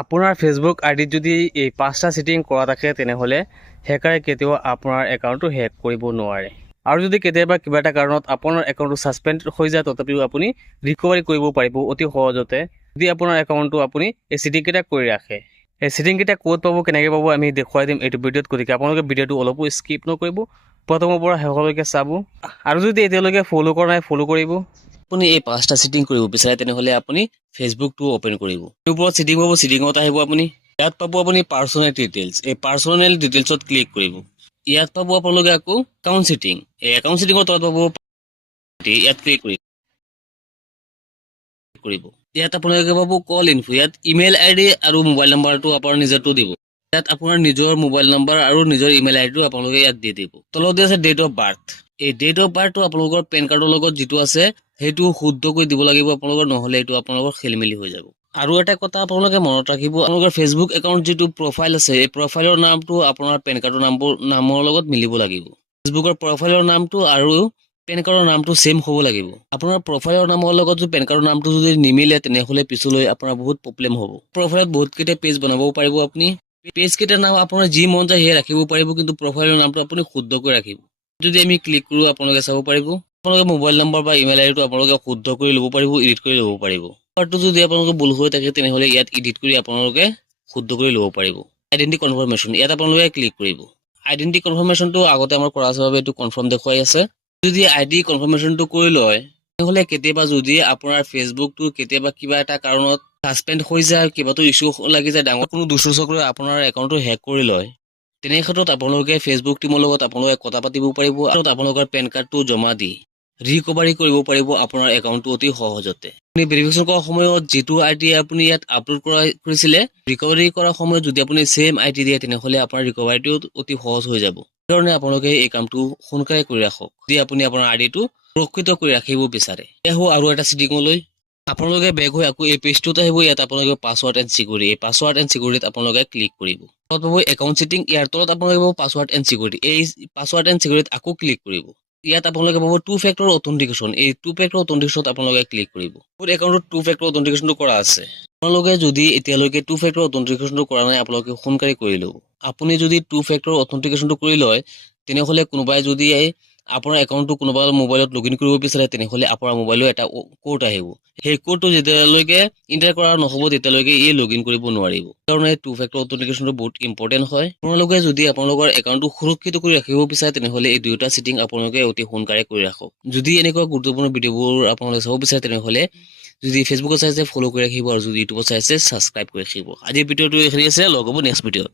আপোনাৰ ফেচবুক আইডিত যদি এই 5টা ছেটিং কৰা থাকে তেনেহ'লে হেকাৰে কেতিয়াও আপোনাৰ একাউণ্টটো হেক কৰিব নোৱাৰে। আৰু যদি কেতিয়াবা কিবা এটা কাৰণত আপোনাৰ একাউণ্টটো ছাছপেণ্ড হৈ যায় তথাপিও আপুনি ৰিকভাৰী কৰিব পাৰিব অতি সহজতে যদি আপোনাৰ একাউণ্টটো আপুনি এই ছেটিংকেইটা কৰি ৰাখে। এই ছেটিংকেইটা ক'ত পাব কেনেকৈ পাব আমি দেখুৱাই দিম এইটো ভিডিঅ'ত, গতিকে আপোনালোকে ভিডিঅ'টো অলপো স্কিপ নকৰিব, প্ৰথমৰ পৰা শেষলৈকে চাব। আৰু যদি এতিয়ালৈকে ফ'ল' কৰা নাই ফ'ল' কৰিব। আপুনি এই 5টা ছেটিং কৰিব বিচাৰে তেনেহ'লে আপুনি ফেচবুকটো ওপেন কৰিব। এই ওপৰত ছেটিং পাব, ছেটিঙত আহিব আপুনি। ইয়াত পাব আপুনি পাৰ্চনেল ডিটেইলছ। এই পাৰ্চনেল ডিটেইলছত ক্লিক কৰিব। ইয়াত পাব আপোনালোকে আকৌ একাউণ্ট ছেটিং। এই একাউণ্ট ছেটিঙৰ তলত পাব ইয়াত ক্লিক কৰিব। ইয়াত আপোনালোকে পাব কল ইনফো। ইয়াত ইমেইল আইডি আৰু মোবাইল নাম্বাৰটো আপোনাৰ নিজৰটো দিব। ইয়াত আপোনাৰ নিজৰ মোবাইল নাম্বাৰ আৰু নিজৰ ইমেইল আইডিটো আপোনালোকে ইয়াত দি দিব। তলত আছে ডেট অফ বাৰ্থ। এই ডেট অফ বাৰ্থটো আপোনালোকৰ পেন কাৰ্ডৰ লগত যিটো আছে সেইটো শুদ্ধকৈ দিব লাগিব আপোনালোকৰ, নহ'লে এইটো আপোনালোকৰ খেলিমেলি হৈ যাব। আৰু এটা কথা আপোনালোকে মনত ৰাখিব, আপোনালোকৰ ফেচবুক একাউণ্ট যিটো প্ৰফাইল আছে এই প্ৰফাইলৰ নামটো আপোনাৰ পেন কাৰ্ডৰ নামৰ লগত মিলিব লাগিব। ফেচবুকৰ প্ৰফাইলৰ নামটো আৰু পেন কাৰ্ডৰ নামটো ছেম হ'ব লাগিব। আপোনাৰ প্ৰফাইলৰ নামৰ লগত যদি পেন কাৰ্ডৰ নামটো যদি নিমিলে তেনেহ'লে পিছলৈ আপোনাৰ বহুত প্ৰব্লেম হ'ব। প্ৰফাইলত বহুতকেইটা পেজ বনাবও পাৰিব আপুনি। পেজ কেইটাৰ নাম আপোনাৰ যি মন যায় সেয়া ৰাখিব পাৰিব, কিন্তু প্ৰফাইলৰ নামটো আপুনি শুদ্ধকৈ ৰাখিব। যদি আমি ক্লিক কৰোঁ আপোনালোকে চাব পাৰিব আপোনালোকে মোবাইল নম্বৰ বা ইমেইল আইডিটো আপোনালোকে শুদ্ধ কৰি ল'ব পাৰিব, এডিট কৰি ল'ব পাৰিব। নাম্বাৰটো যদি আপোনালোকে ভুল হৈ থাকে তেনেহ'লে ইয়াত এডিট কৰি আপোনালোকে শুদ্ধ কৰি ল'ব পাৰিব। আইডেণ্টি কনফাৰ্মেশ্যন, ইয়াত আপোনালোকে ক্লিক কৰিব। আইডেণ্টি কনফাৰ্মেশ্যনটো আগতে আমাৰ কৰা আছে বাবে এইটো কনফাৰ্ম দেখুৱাই আছে। যদি আইডি কনফাৰ্মেশ্যনটো কৰি লয় তেনেহ'লে কেতিয়াবা যদি আপোনাৰ ফেচবুকটো কেতিয়াবা কিবা এটা কাৰণত ছাছপেণ্ড হৈ যায়, কিবাটো ইছ্যু লাগি যায়, ডাঙৰ কোনো দুষ্ট চক্ৰই আপোনাৰ একাউণ্টটো হেক কৰি লয়, তেনে ক্ষেত্ৰত আপোনালোকে ফেচবুক টীমৰ লগত আপোনালোকে কথা পাতিব পাৰিব আৰু আপোনালোকৰ পেন কাৰ্ডটো জমা দি ৰিকভাৰী কৰিব পাৰিব আপোনাৰ একাউণ্টটো অতি সহজতে। আপুনি ভেৰিফিকেশ্যন কৰাৰ সময়ত যিটো আইডি আপুনি ইয়াত আপলোড কৰিছিলে ৰিকভাৰী কৰাৰ সময়ত যদি আপুনি ছেম আইডি দিয়ে তেনেহ'লে আপোনাৰ ৰিকভাৰীটো অতি সহজ হৈ যাব। সেইকাৰণে আপোনালোকে এই কামটো সোনকালে কৰি ৰাখক যদি আপুনি আপোনাৰ আইডিটো সুৰক্ষিত কৰি ৰাখিব বিচাৰে। এয়া হ'ব আৰু এটা ছেটিঙলৈ। আপোনালোকে বেক হৈ আকৌ এই পেজটোত আহিব। ইয়াত আপোনালোকে পাছৱাৰ্ড এণ্ড চিকিউৰিটি, এই পাছৱাৰ্ড এণ্ড চিকিউৰিটিত আপোনালোকে ক্লিক কৰিব। তলত পাব একাউণ্ট ছেটিং, ইয়াৰ তলত আপোনালোকে পাব পাছৱাৰ্ড এণ্ড চিকিউৰিটি। এই পাছৱাৰ্ড এণ্ড চিকিউৰিটিত আকৌ ক্লিক কৰিব। ইয়াত আপোনালোকে পাব টু ফেক্টৰ অথেণ্টিকেশ্যন। এই টু ফেক্টৰ অথেণ্টিকেশ্যনত আপোনালোকে ক্লিক কৰিব। মোৰ একাউণ্টত টু ফেক্টৰ অথেণ্টিকেশ্যনটো কৰা আছে। আপোনালোকে যদি এতিয়ালৈকে টু ফেক্টৰ অথেণ্টিকেশ্যনটো কৰা নাই আপোনালোকে সোনকালে কৰি ল'ব। আপুনি যদি টু ফেক্টৰ অথেণ্টিকেশ্যনটো কৰি লয় তেনেহ'লে কোনোবাই যদি আপোনাৰ একাউণ্টটো কোনোবা মোবাইলত লগইন কৰিব বিচাৰে তেনেহ'লে আপোনাৰ মোবাইলত এটা কোড আহিব। সেই কোডটো যেতিয়ালৈকে এণ্টাৰ কৰা নহ'ব তেতিয়ালৈকে লগইন কৰিব নোৱাৰিব। সেইকাৰণে টু ফেক্টৰ অথেণ্টিকেশ্যনটো বহুত ইম্পৰ্টেণ্ট হয়। আপোনালোকে যদি আপোনালোকৰ একাউণ্টটো সুৰক্ষিত কৰি ৰাখিব বিচাৰে তেনেহ'লে এই দুয়োটা ছেটিং আপোনালোকে অতি সোনকালে কৰি ৰাখক। যদি এনেকুৱা গুৰুত্বপূৰ্ণ ভিডিঅ'বোৰ আপোনালোকে চাব বিচাৰে তেনেহ'লে যদি ফেচবুকত চাইছে ফ'ল' কৰি ৰাখিব আৰু যদি ইউটিউবত চাইছে ছাবস্ক্ৰাইব কৰি ৰাখিব। আজিৰ ভিডিঅ'টো এইখিনি আছে, লগ হ'ব নেক্সট ভিডিঅ'ত।